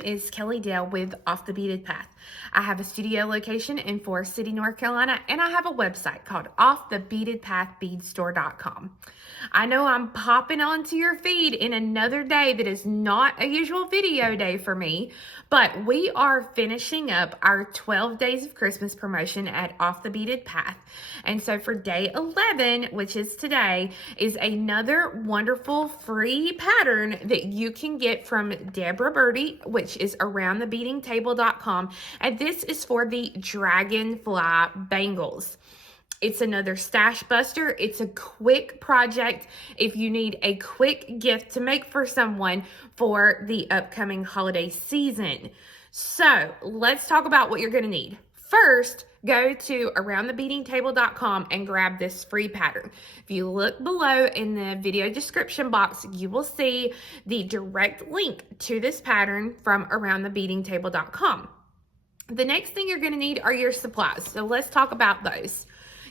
name is Kelly Dale with Off the Beaded Path. I have a studio location in Forest City, North Carolina, and I have a website called offthebeadedpathbeadstore.com. I know I'm popping onto your feed in another day that is not a usual video day for me, but we are finishing up our 12 Days of Christmas promotion at Off the Beaded Path. And so for day 11, which is today, is another wonderful free pattern that you can get from Deborah Birdie, which is aroundthebeadingtable.com. And this is for the Dragonfly Bangles. It's another stash buster. It's a quick project if you need a quick gift to make for someone for the upcoming holiday season. So let's talk about what you're going to need. First, go to aroundthebeadingtable.com and grab this free pattern. If you look below in the video description box, you will see the direct link to this pattern from aroundthebeadingtable.com. The next thing you're going to need are your supplies. So let's talk about those.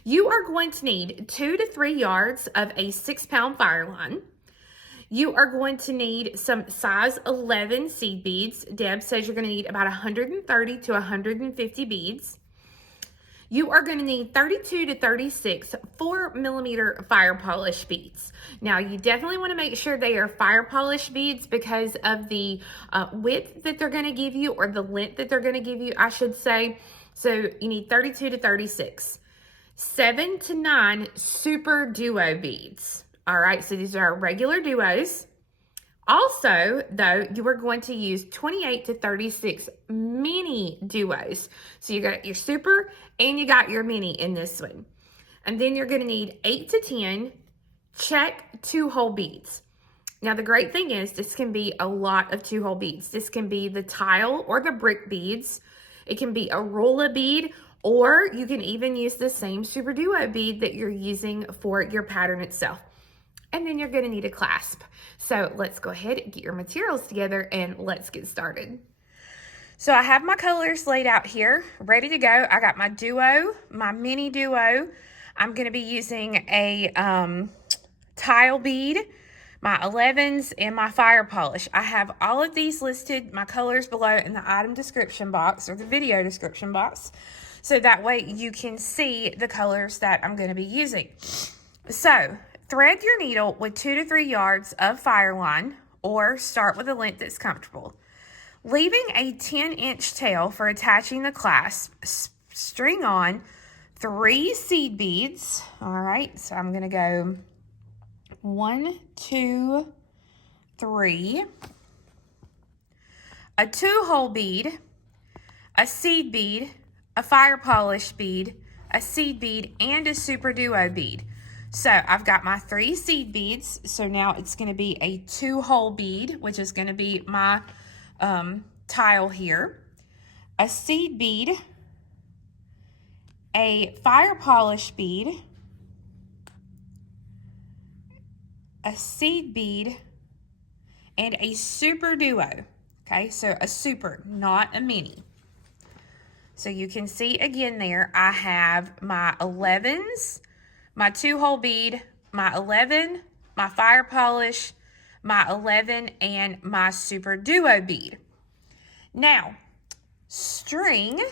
You are going to need 2 to 3 yards of a 6-pound FireLine. You are going to need some size 11 seed beads. Deb says you're going to need about 130 to 150 beads. You are going to need 32 to 36 4mm fire polish beads. Now, you definitely want to make sure they are fire polish beads because of the width that they're going to give you, or the length that they're going to give you, I should say. So you need 32 to 36. 7 to 9 SuperDuo beads. All right, so these are our regular duos. Also, though, you are going to use 28 to 36 mini duos. So you got your super and you got your mini in this one. And then you're going to need 8 to 10 Czech 2-hole beads. Now, the great thing is this can be a lot of 2-hole beads. This can be the tile or the brick beads. It can be a Rulla bead, or you can even use the same SuperDuo bead that you're using for your pattern itself. And then you're going to need a clasp. So let's go ahead and get your materials together and let's get started. So I have my colors laid out here, ready to go. I got my duo, my MiniDuo. I'm going to be using a tile bead, my 11s, and my fire polish. I have all of these listed, my colors below in the item description box or the video description box. So that way you can see the colors that I'm going to be using. So thread your needle with 2 to 3 yards of FireLine, or start with a length that's comfortable. Leaving a 10-inch tail for attaching the clasp, string on 3 seed beads. All right, so I'm going to go 1, 2, 3. A 2-hole bead, a seed bead, a fire polish bead, a seed bead, and a SuperDuo bead. So I've got my 3 seed beads. So now it's going to be a 2-hole bead, which is going to be my tile here. A seed bead, a fire polish bead, a seed bead, and a SuperDuo. Okay, so a super, not a mini. So you can see again there, I have my 11s, my 2-hole bead, my 11, my fire polish, my 11, and my SuperDuo bead. Now, string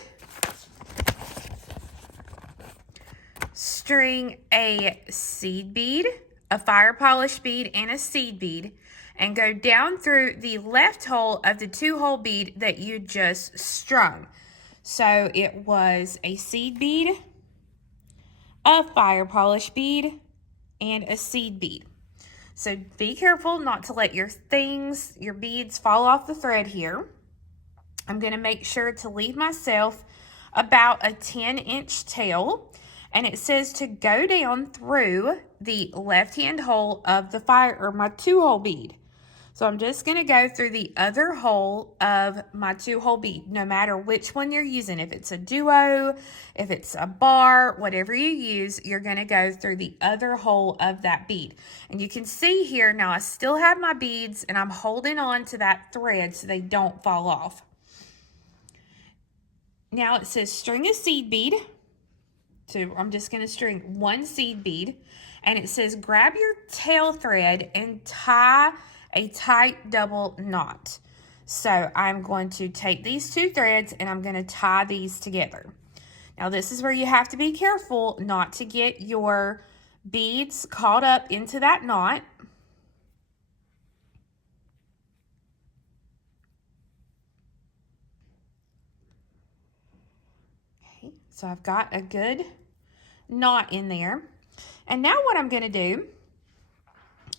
a seed bead, a fire polish bead, and a seed bead, and go down through the left hole of the 2-hole bead that you just strung. So it was a seed bead, a fire polish bead, and a seed bead. So be careful not to let your beads fall off the thread here. I'm going to make sure to leave myself about a 10-inch tail. And it says to go down through the left-hand hole of the my 2-hole bead. So I'm just going to go through the other hole of my 2-hole bead, no matter which one you're using. If it's a duo, if it's a bar, whatever you use, you're going to go through the other hole of that bead. And you can see here, now I still have my beads and I'm holding on to that thread so they don't fall off. Now it says string a seed bead. So I'm just going to string 1 seed bead. And it says grab your tail thread and tie a tight double knot. So I'm going to take these 2 threads and I'm going to tie these together. Now this is where you have to be careful not to get your beads caught up into that knot. Okay, so I've got a good knot in there. And now what I'm going to do,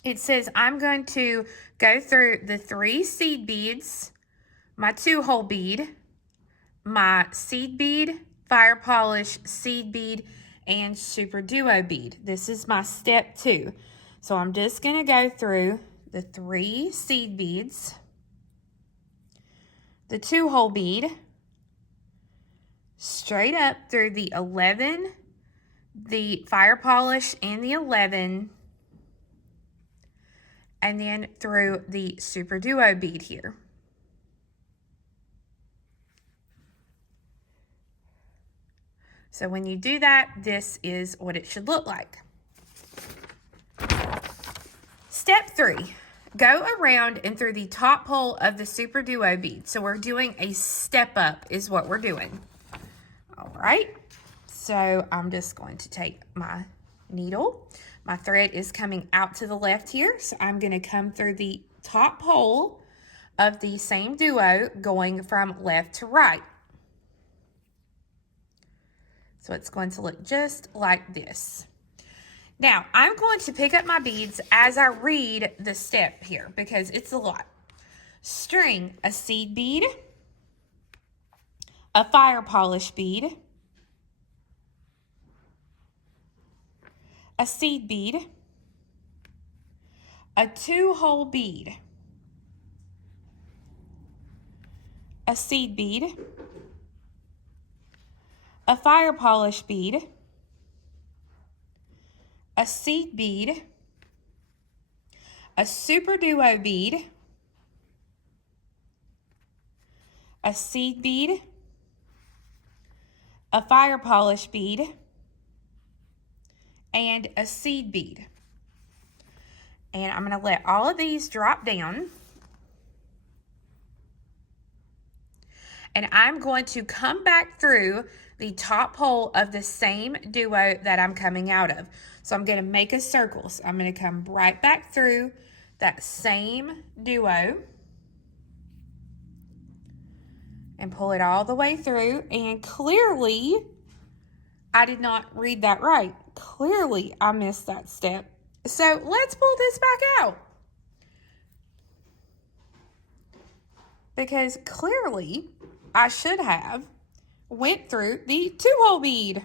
it says I'm going to go through the 3 seed beads, my 2-hole bead, my seed bead, fire polish, seed bead, and SuperDuo bead. This is my step 2. So I'm just going to go through the 3 seed beads, the 2-hole bead, straight up through the 11, the fire polish, and the 11, and then through the SuperDuo bead here. So when you do that, this is what it should look like. Step 3, go around and through the top hole of the SuperDuo bead. So we're doing a step up is what we're doing. All right, so I'm just going to take my needle. My thread is coming out to the left here, so I'm going to come through the top hole of the same duo going from left to right. So it's going to look just like this. Now, I'm going to pick up my beads as I read the step here because it's a lot. String a seed bead, a fire polish bead, a seed bead, a 2-hole bead, a seed bead, a fire polish bead, a seed bead, a SuperDuo bead, a seed bead, a fire polish bead, and a seed bead. And I'm going to let all of these drop down. And I'm going to come back through the top hole of the same duo that I'm coming out of. So I'm going to make a circle. So I'm going to come right back through that same duo and pull it all the way through. And clearly, I did not read that right. Clearly, I missed that step. So let's pull this back out. Because clearly, I should have went through the 2-hole bead.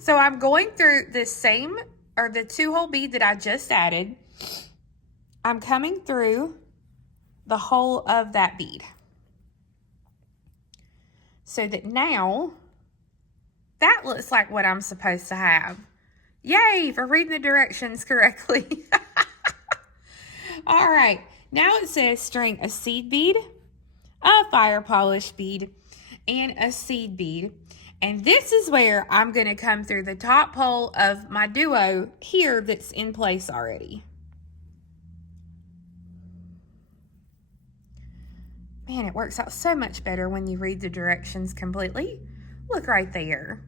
So I'm going through the same, or the 2-hole bead that I just added. I'm coming through the hole of that bead. So that now, that looks like what I'm supposed to have. Yay, for reading the directions correctly. All right, now it says string a seed bead, a fire polish bead, and a seed bead. And this is where I'm going to come through the top hole of my duo here that's in place already. Man, it works out so much better when you read the directions completely. Look right there.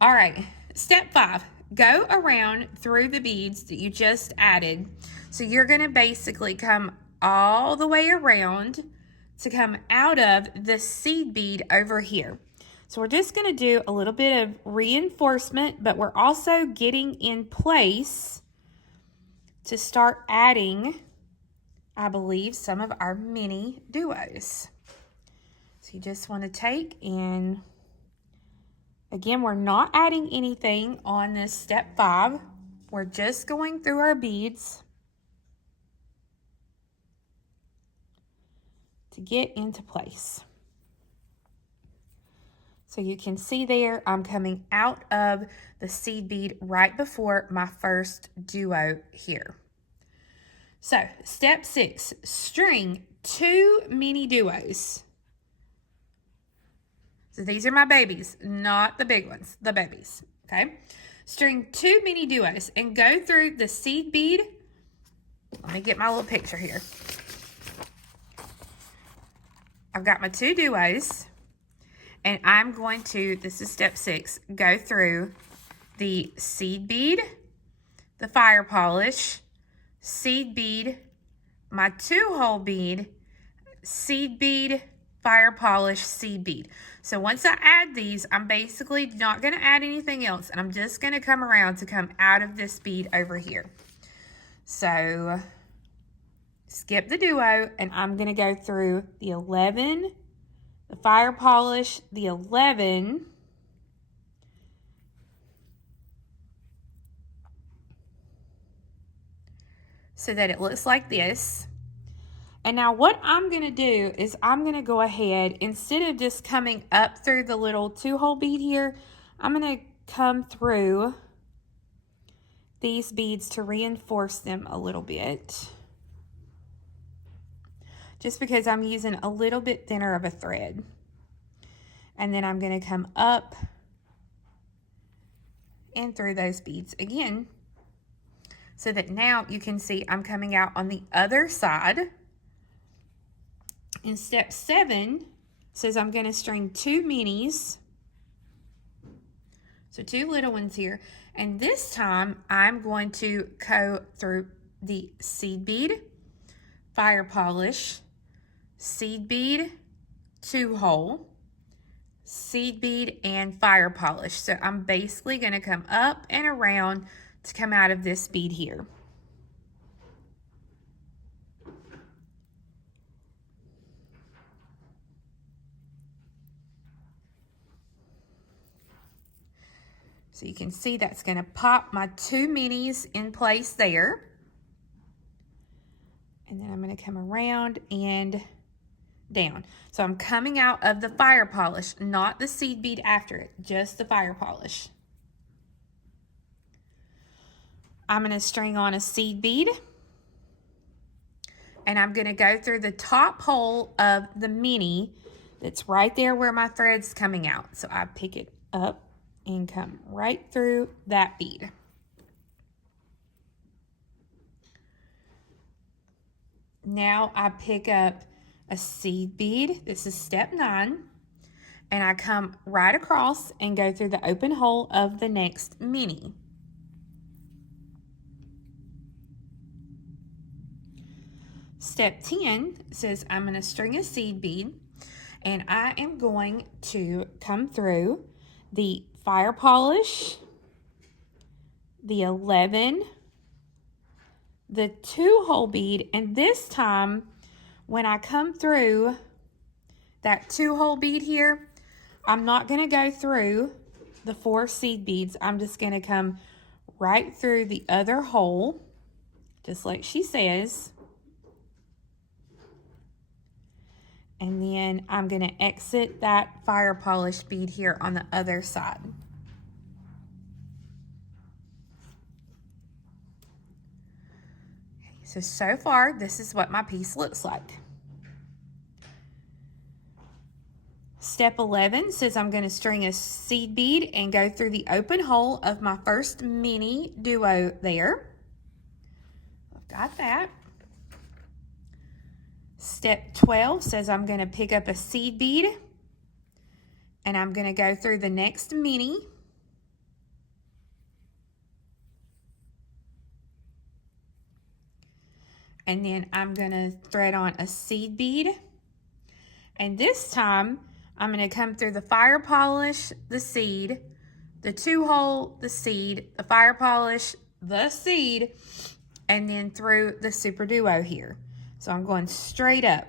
All right, step 5, go around through the beads that you just added. So you're going to basically come all the way around to come out of the seed bead over here. So we're just going to do a little bit of reinforcement, but we're also getting in place to start adding, I believe, some of our mini duos. So you just want to take and, again, we're not adding anything on this step 5. We're just going through our beads to get into place. So you can see there, I'm coming out of the seed bead right before my first duo here. So step 6, string 2 mini duos. So these are my babies, not the big ones, the babies, okay? String 2 mini duos and go through the seed bead. Let me get my little picture here. I've got my 2 duos, and I'm going to, this is step 6, go through the seed bead, the fire polish, seed bead, my 2-hole bead, seed bead, fire polish, seed bead. So once I add these, I'm basically not going to add anything else, and I'm just going to come around to come out of this bead over here. So skip the duo, and I'm going to go through the 11, the fire polish, the 11, so that it looks like this. And now what I'm going to do is I'm going to go ahead, instead of just coming up through the little 2-hole bead here, I'm going to come through these beads to reinforce them a little bit. Just because I'm using a little bit thinner of a thread. And then I'm going to come up and through those beads again, so that now you can see I'm coming out on the other side. In step 7 says I'm going to string 2 minis, so 2 little ones here, and this time I'm going to go through the seed bead, fire polish, seed bead, 2-hole, seed bead, and fire polish. So I'm basically going to come up and around to come out of this bead here. So you can see that's going to pop my 2 minis in place there. And then I'm going to come around and down. So I'm coming out of the fire polish, not the seed bead after it, just the fire polish. I'm going to string on a seed bead. And I'm going to go through the top hole of the mini that's right there where my thread's coming out. So I pick it up and come right through that bead. Now I pick up a seed bead. This is step 9. And I come right across and go through the open hole of the next mini. Step 10 says I'm going to string a seed bead, and I am going to come through the fire polish, the 11, the 2-hole bead, and this time when I come through that 2-hole bead here, I'm not going to go through the 4 seed beads. I'm just going to come right through the other hole, just like she says. And then I'm going to exit that fire polish bead here on the other side. Okay, so far, this is what my piece looks like. Step 11 says I'm going to string a seed bead and go through the open hole of my first mini duo there. I've got that. Step 12 says I'm going to pick up a seed bead and I'm going to go through the next mini. And then I'm going to thread on a seed bead. And this time I'm going to come through the fire polish, the seed, the 2-hole, the seed, the fire polish, the seed, and then through the SuperDuo here. So I'm going straight up.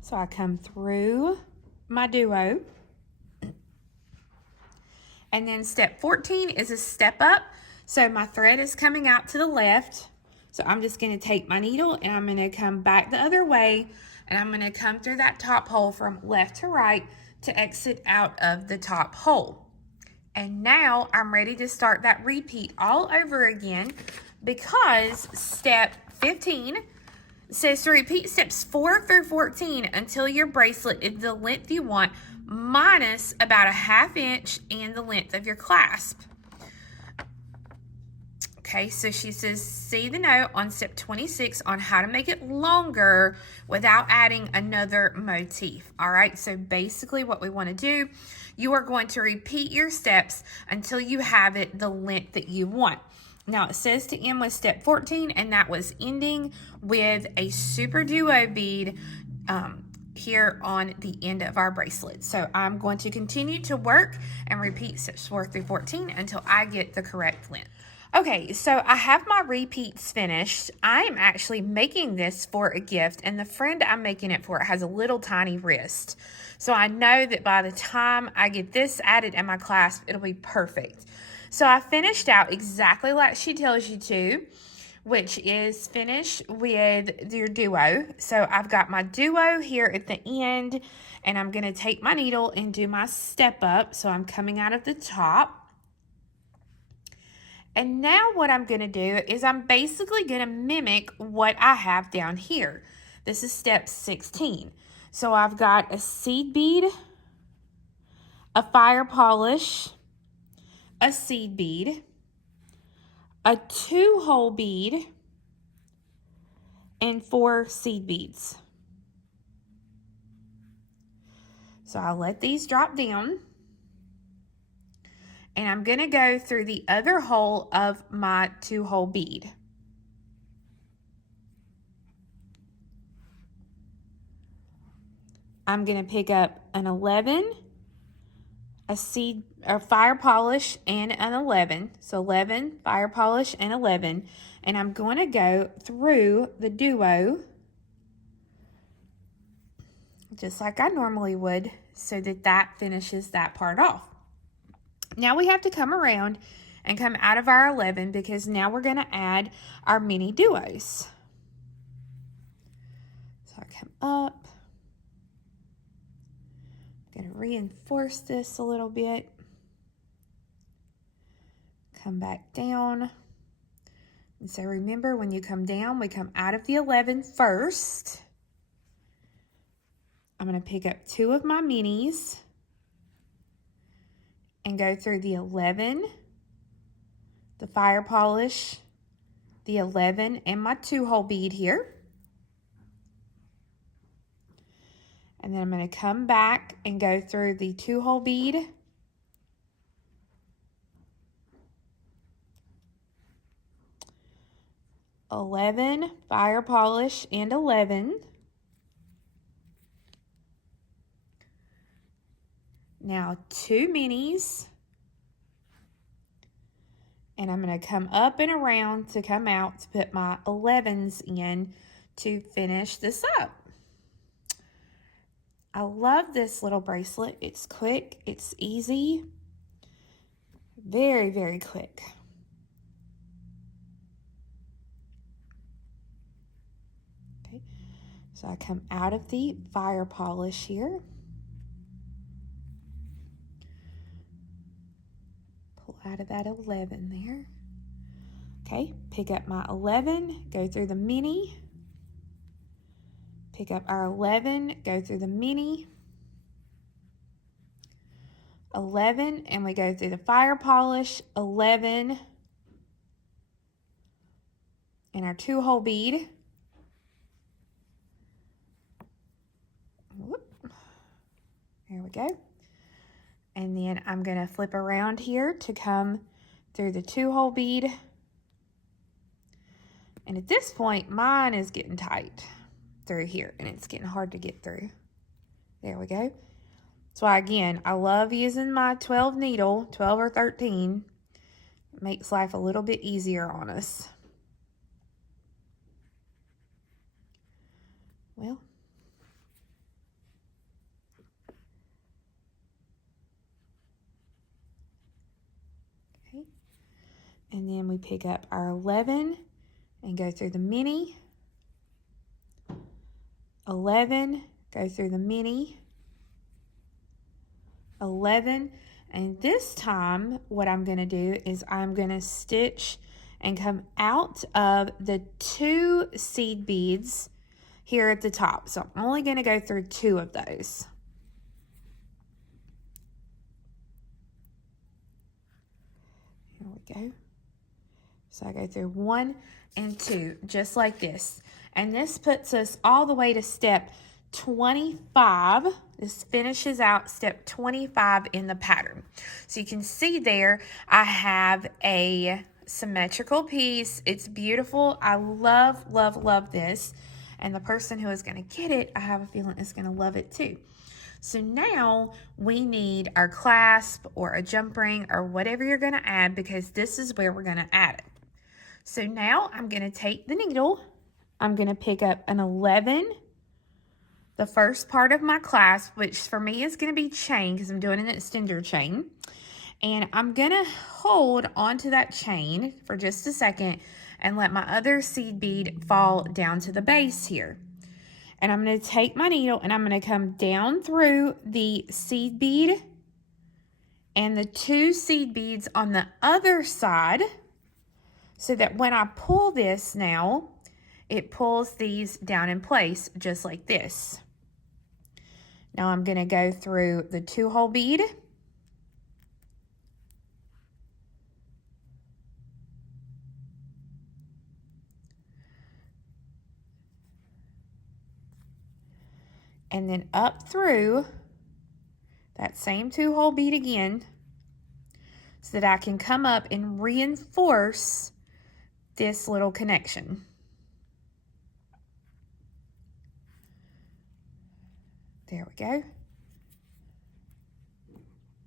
So I come through my duo. And then step 14 is a step up. So my thread is coming out to the left. So I'm just going to take my needle and I'm going to come back the other way. And I'm going to come through that top hole from left to right to exit out of the top hole. And now I'm ready to start that repeat all over again, because step 15 It says to repeat steps 4 through 14 until your bracelet is the length you want, minus about a ½ inch and the length of your clasp. Okay, so she says, see the note on step 26 on how to make it longer without adding another motif. All right, so basically what we want to do, you are going to repeat your steps until you have it the length that you want. Now, it says to end with step 14, and that was ending with a SuperDuo bead here on the end of our bracelet. So I'm going to continue to work and repeat steps 4 through 14 until I get the correct length. Okay, so I have my repeats finished. I am actually making this for a gift, and the friend I'm making it for has a little tiny wrist. So I know that by the time I get this added in my clasp, it'll be perfect. So I finished out exactly like she tells you to, which is finish with your duo. So I've got my duo here at the end, and I'm going to take my needle and do my step up. So I'm coming out of the top. And now what I'm going to do is I'm basically going to mimic what I have down here. This is step 16. So I've got a seed bead, a fire polish, a seed bead, a 2-hole bead, and 4 seed beads. So I'll let these drop down. And I'm going to go through the other hole of my 2-hole bead. I'm going to pick up an 11, a fire polish, and an 11. So 11, fire polish, and 11. And I'm going to go through the duo just like I normally would, so that that finishes that part off. Now we have to come around and come out of our 11 because now we're going to add our mini duos. So I come up. I'm going to reinforce this a little bit. Come back down. And so remember, when you come down, we come out of the 11 first. I'm going to pick up 2 of my minis and go through the 11, the fire polish, the 11, and my 2-hole bead here. And then I'm going to come back and go through the 2-hole bead, (11) fire polish, and 11. Now 2 minis, and I'm going to come up and around to come out to put my 11s in to finish this up. I love this little bracelet. It's quick, it's easy, very, very quick. Okay, so I come out of the fire polish here. Out of that 11 there. Okay, pick up my 11, go through the mini, pick up our 11, go through the mini, 11, and we go through the fire polish, 11, and our 2-hole bead. Whoop. There we go. And then I'm going to flip around here to come through the 2-hole bead. And at this point, mine is getting tight through here, and it's getting hard to get through. There we go. So again, I love using my 12 needle, 12 or 13. It makes life a little bit easier on us. Well, and then we pick up our 11 and go through the mini, 11, go through the mini, 11, and this time what I'm going to do is I'm going to stitch and come out of the 2 seed beads here at the top. So I'm only going to go through 2 of those. Here we go. So I go through 1 and 2, just like this. And this puts us all the way to step 25. This finishes out step 25 in the pattern. So you can see there, I have a symmetrical piece. It's beautiful. I love, love, love this. And the person who is going to get it, I have a feeling is going to love it too. So now we need our clasp or a jump ring or whatever you're going to add, because this is where we're going to add it. So now I'm going to take the needle. I'm going to pick up an 11, the first part of my clasp, which for me is going to be chain because I'm doing an extender chain. And I'm going to hold onto that chain for just a second and let my other seed bead fall down to the base here. And I'm going to take my needle and I'm going to come down through the seed bead and the 2 seed beads on the other side, so that when I pull this now, it pulls these down in place just like this. Now I'm going to go through the 2-hole bead. And then up through that same 2-hole bead again, so that I can come up and reinforce this little connection. There we go.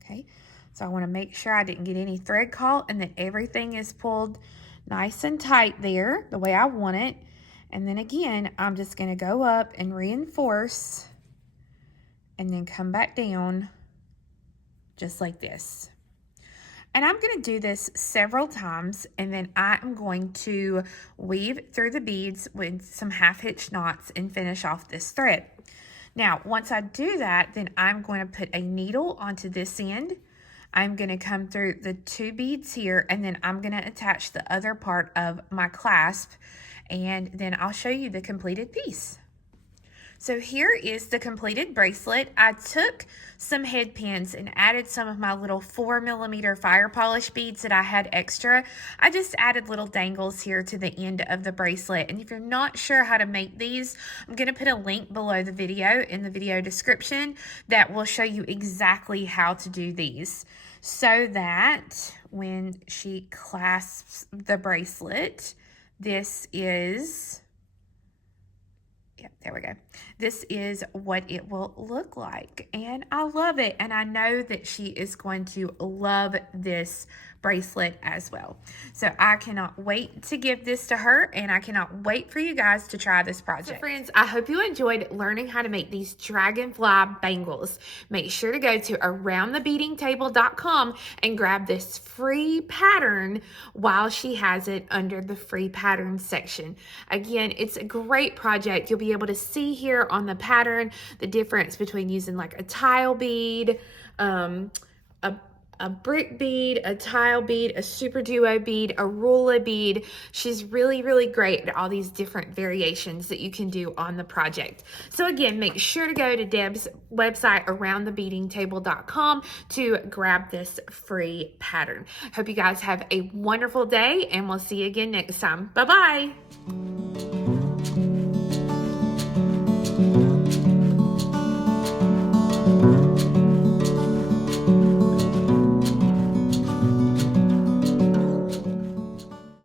Okay, so I want to make sure I didn't get any thread caught and that everything is pulled nice and tight there, the way I want it. And then again, I'm just going to go up and reinforce and then come back down just like this. And I'm going to do this several times, and then I am going to weave through the beads with some half-hitch knots and finish off this thread. Now, once I do that, then I'm going to put a needle onto this end. I'm going to come through the 2 beads here, and then I'm going to attach the other part of my clasp, and then I'll show you the completed piece. So here is the completed bracelet. I took some head pins and added some of my little 4mm fire polish beads that I had extra. I just added little dangles here to the end of the bracelet. And if you're not sure how to make these, I'm going to put a link below the video in the video description that will show you exactly how to do these, so that when she clasps the bracelet, this is... Yep, there we go. This is what it will look like. And I love it. And I know that she is going to love this bracelet as well. So I cannot wait to give this to her, and I cannot wait for you guys to try this project. So friends, I hope you enjoyed learning how to make these Dragonfly bangles. Make sure to go to aroundthebeadingtable.com and grab this free pattern while she has it under the free pattern section. Again, it's a great project. You'll be able to see here on the pattern the difference between using like a tile bead, a brick bead, a tile bead, a SuperDuo bead, a Rulla bead. She's really, really great at all these different variations that you can do on the project. So again, make sure to go to Deb's website, aroundthebeadingtable.com, to grab this free pattern. Hope you guys have a wonderful day, and we'll see you again next time. Bye-bye.